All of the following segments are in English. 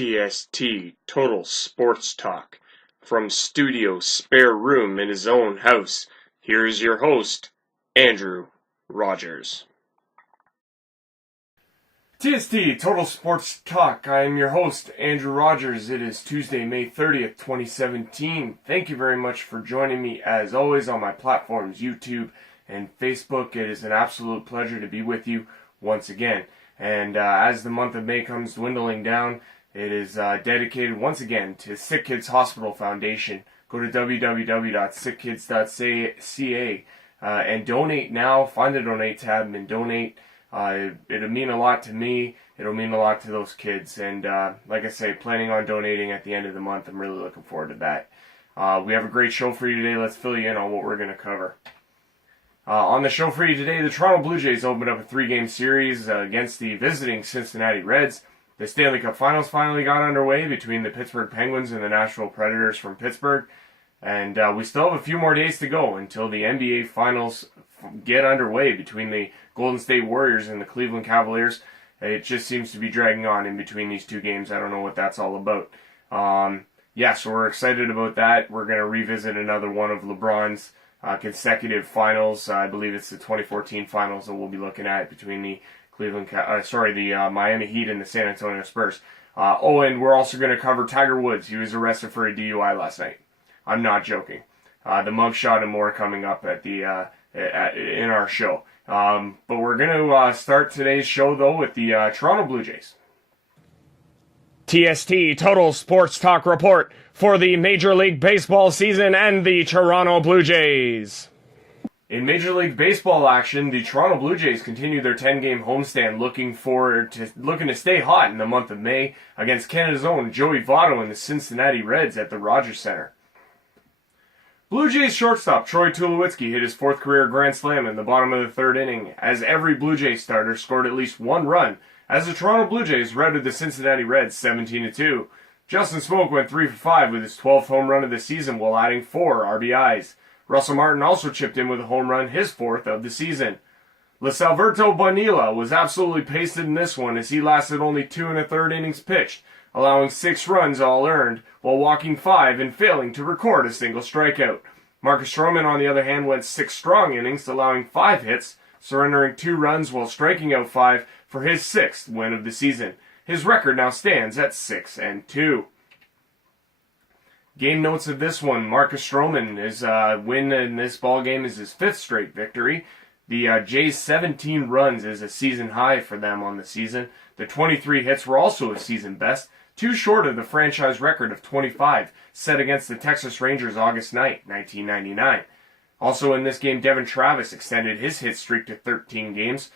TST Total Sports Talk from Studio Spare Room in his own house. Here is your host, Andrew Rogers. TST Total Sports Talk. I am your host, Andrew Rogers. It is Tuesday, May 30th, 2017. Thank you very much for joining me, as always, on my platforms, YouTube and Facebook. It is an absolute pleasure to be with you once again. And as the month of May comes dwindling down, it is dedicated once again to Sick Kids Hospital Foundation. Go to www.sickkids.ca and donate now. Find the donate tab and donate. It'll mean a lot to me. It'll mean a lot to those kids. And like I say, planning on donating at the end of the month. I'm really looking forward to that. We have a great show for you today. Let's fill you in on what we're going to cover. On the show for you today, the Toronto Blue Jays opened up a 3-game series against the visiting Cincinnati Reds. The Stanley Cup Finals finally got underway between the Pittsburgh Penguins and the Nashville Predators from Pittsburgh. And we still have a few more days to go until the NBA Finals get underway between the Golden State Warriors and the Cleveland Cavaliers. It just seems to be dragging on in between these two games. I don't know what that's all about. So we're excited about that. We're going to revisit another one of LeBron's consecutive finals. I believe it's the 2014 finals that we'll be looking at between the Miami Heat and the San Antonio Spurs. And we're also going to cover Tiger Woods. He was arrested for a DUI last night. I'm not joking. The mugshot and more coming up at the in our show. But we're going to start today's show, though, with the Toronto Blue Jays. TST Total Sports Talk Report for the Major League Baseball season and the Toronto Blue Jays. In Major League Baseball action, the Toronto Blue Jays continue their 10-game homestand, looking to stay hot in the month of May against Canada's own Joey Votto and the Cincinnati Reds at the Rogers Center. Blue Jays shortstop Troy Tulowitzki hit his 4th career grand slam in the bottom of the 3rd inning, as every Blue Jays starter scored at least one run, as the Toronto Blue Jays routed the Cincinnati Reds 17-2. Justin Smoak went 3 for 5 with his 12th home run of the season while adding 4 RBIs. Russell Martin also chipped in with a home run, his 4th of the season. Lisalverto Bonilla was absolutely pasted in this one, as he lasted only 2 1/3 innings pitched, allowing 6 runs all earned, while walking 5 and failing to record a single strikeout. Marcus Stroman, on the other hand, went 6 strong innings, allowing 5 hits, surrendering 2 runs while striking out 5 for his 6th win of the season. His record now stands at 6-2. Game notes of this one: Marcus Stroman, his win in this ball game is his 5th straight victory. The Jays' 17 runs is a season high for them on the season. The 23 hits were also a season best, 2 short of the franchise record of 25 set against the Texas Rangers August 9th, 1999. Also in this game, Devin Travis extended his hit streak to 13 games.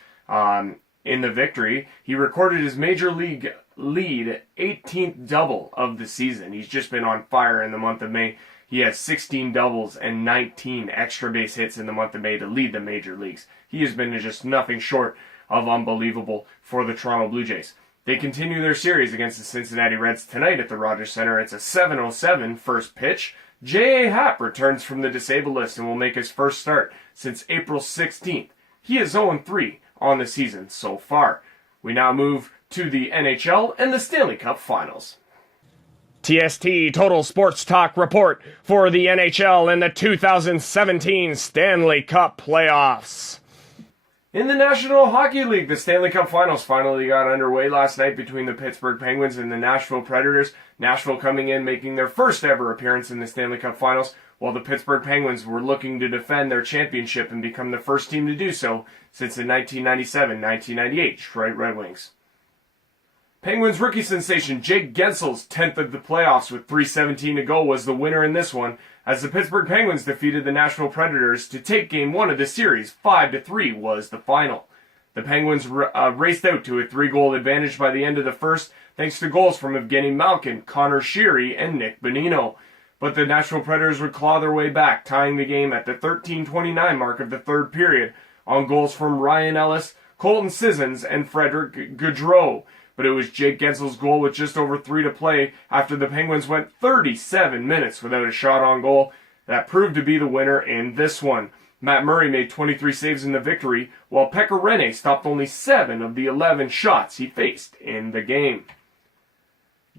In the victory, he recorded his major league lead 18th double of the season. He's just been on fire in the month of May. He has 16 doubles and 19 extra base hits in the month of May to lead the major leagues. He has been just nothing short of unbelievable for the Toronto Blue Jays. They continue their series against the Cincinnati Reds tonight at the Rogers Center. It's a 7:07 first pitch. J.A. Happ returns from the disabled list and will make his first start since April 16th. He is 0-3 on the season so far. We now move to the NHL and the Stanley Cup Finals. TST Total Sports Talk Report for the NHL and the 2017 Stanley Cup Playoffs. In the National Hockey League, the Stanley Cup Finals finally got underway last night between the Pittsburgh Penguins and the Nashville Predators. Nashville coming in, making their first ever appearance in the Stanley Cup Finals, while the Pittsburgh Penguins were looking to defend their championship and become the first team to do so since the 1997-1998 Detroit Red Wings. Penguins rookie sensation Jake Gensel's 10th of the playoffs with 3:17 to go was the winner in this one, as the Pittsburgh Penguins defeated the Nashville Predators to take Game 1 of the series. 5-3 was the final. The Penguins raced out to a 3-goal advantage by the end of the first, thanks to goals from Evgeny Malkin, Connor Sheary, and Nick Bonino. But the Nashville Predators would claw their way back, tying the game at the 13:29 mark of the 3rd period on goals from Ryan Ellis, Colton Sissons, and Frederick Gaudreau. But it was Jake Gensel's goal with just over 3 to play after the Penguins went 37 minutes without a shot on goal that proved to be the winner in this one. Matt Murray made 23 saves in the victory, while Pekka Rinne stopped only 7 of the 11 shots he faced in the game.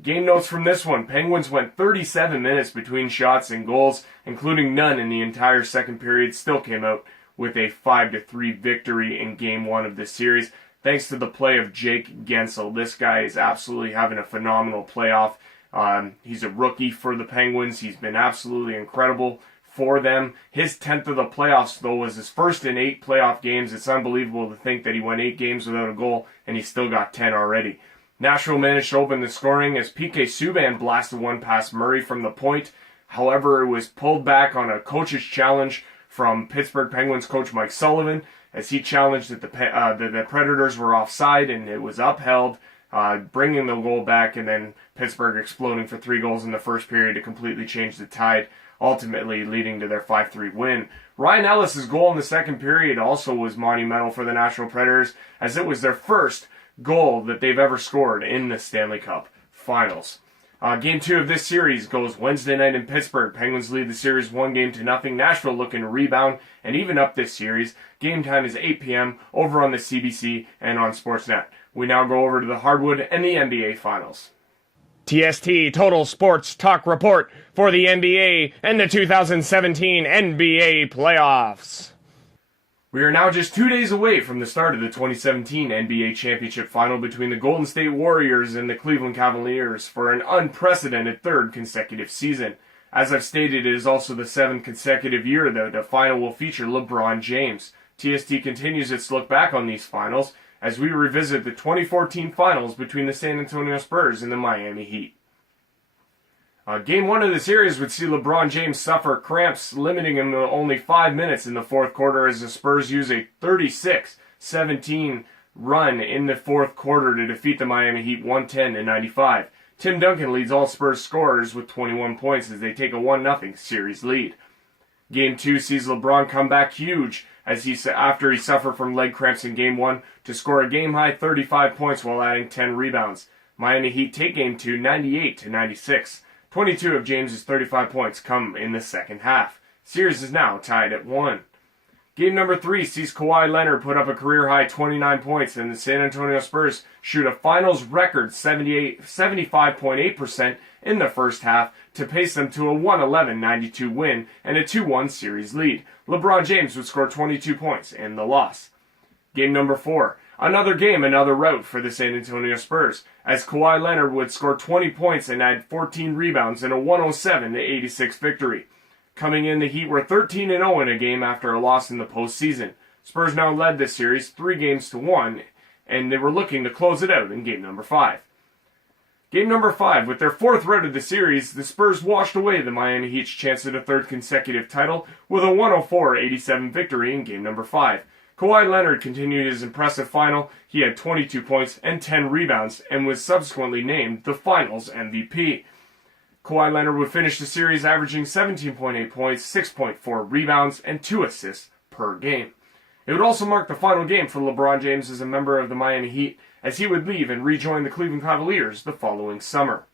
Game notes from this one. Penguins went 37 minutes between shots and goals, including none in the entire second period. Still came out with a 5-3 victory in Game 1 of this series, thanks to the play of Jake Gensel. This guy is absolutely having a phenomenal playoff. He's a rookie for the Penguins. He's been absolutely incredible for them. His 10th of the playoffs, though, was his first in 8 playoff games. It's unbelievable to think that he went 8 games without a goal, and he still got 10 already. Nashville managed to open the scoring as PK Subban blasted one past Murray from the point. However, it was pulled back on a coach's challenge from Pittsburgh Penguins coach Mike Sullivan, as he challenged that the Predators were offside, and it was upheld, bringing the goal back, and then Pittsburgh exploding for 3 goals in the first period to completely change the tide, ultimately leading to their 5-3 win. Ryan Ellis' goal in the second period also was monumental for the Nashville Predators, as it was their first goal that they've ever scored in the Stanley Cup Finals. Game 2 of this series goes Wednesday night in Pittsburgh. Penguins lead the series 1-0. Nashville looking to rebound and even up this series. Game time is 8 p.m. over on the CBC and on Sportsnet. We now go over to the hardwood and the NBA Finals. TST Total Sports Talk Report for the NBA and the 2017 NBA Playoffs. We are now just 2 days away from the start of the 2017 NBA Championship Final between the Golden State Warriors and the Cleveland Cavaliers for an unprecedented 3rd consecutive season. As I've stated, it is also the 7th consecutive year that the final will feature LeBron James. TST continues its look back on these finals as we revisit the 2014 finals between the San Antonio Spurs and the Miami Heat. Game 1 of the series would see LeBron James suffer cramps, limiting him to only 5 minutes in the fourth quarter as the Spurs use a 36-17 run in the fourth quarter to defeat the Miami Heat 110-95. Tim Duncan leads all Spurs scorers with 21 points as they take a 1-0 series lead. Game 2 sees LeBron come back huge after he suffered from leg cramps in Game 1 to score a game-high 35 points while adding 10 rebounds. Miami Heat take Game 2 98-96. 22 of James's 35 points come in the second half. Series is now tied at 1. Game number 3 sees Kawhi Leonard put up a career-high 29 points and the San Antonio Spurs shoot a finals record 75.8% in the first half to pace them to a 111-92 win and a 2-1 series lead. LeBron James would score 22 points in the loss. Game number 4. Another game, another rout for the San Antonio Spurs, as Kawhi Leonard would score 20 points and add 14 rebounds in a 107-86 victory. Coming in, the Heat were 13-0 in a game after a loss in the postseason. Spurs now led this series 3-1, and they were looking to close it out in game number 5. Game number 5, with their 4th rout of the series, the Spurs washed away the Miami Heat's chance at a 3rd consecutive title with a 104-87 victory in game number 5. Kawhi Leonard continued his impressive final. He had 22 points and 10 rebounds and was subsequently named the Finals MVP. Kawhi Leonard would finish the series averaging 17.8 points, 6.4 rebounds, and 2 assists per game. It would also mark the final game for LeBron James as a member of the Miami Heat, as he would leave and rejoin the Cleveland Cavaliers the following summer.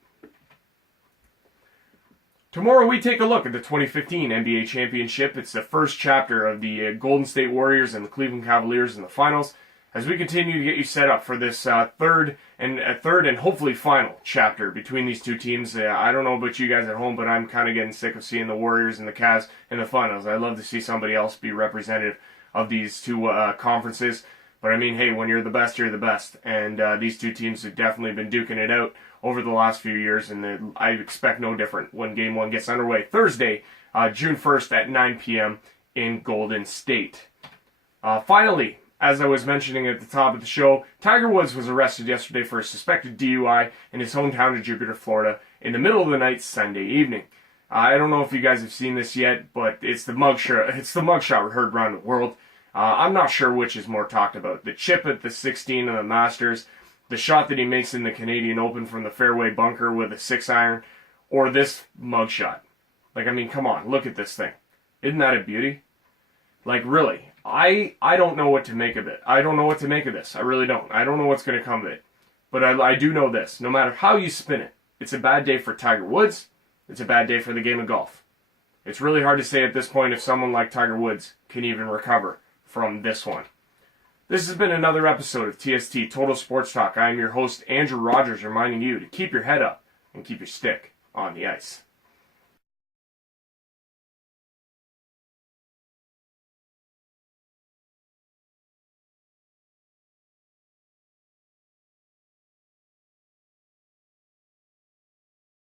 Tomorrow we take a look at the 2015 NBA Championship. It's the first chapter of the Golden State Warriors and the Cleveland Cavaliers in the finals, as we continue to get you set up for this third and hopefully final chapter between these two teams. I don't know about you guys at home, but I'm kind of getting sick of seeing the Warriors and the Cavs in the finals. I'd love to see somebody else be representative of these two conferences. But I mean, hey, when you're the best, you're the best. And these two teams have definitely been duking it out over the last few years, and I expect no different when Game 1 gets underway Thursday, June 1st at 9 p.m. in Golden State. Finally, as I was mentioning at the top of the show, Tiger Woods was arrested yesterday for a suspected DUI in his hometown of Jupiter, Florida, in the middle of the night Sunday evening. I don't know if you guys have seen this yet, but it's the mugshot. It's the mugshot heard around the world. I'm not sure which is more talked about: the chip at the 16 of the Masters, the shot that he makes in the Canadian Open from the fairway bunker with a 6-iron, or this mugshot. Like, I mean, come on, look at this thing. Isn't that a beauty? Like, really, I don't know what to make of it. I don't know what to make of this. I really don't. I don't know what's going to come of it. But I do know this. No matter how you spin it, it's a bad day for Tiger Woods. It's a bad day for the game of golf. It's really hard to say at this point if someone like Tiger Woods can even recover from this one. This has been another episode of TST Total Sports Talk. I am your host, Andrew Rogers, reminding you to keep your head up, and keep your stick on the ice.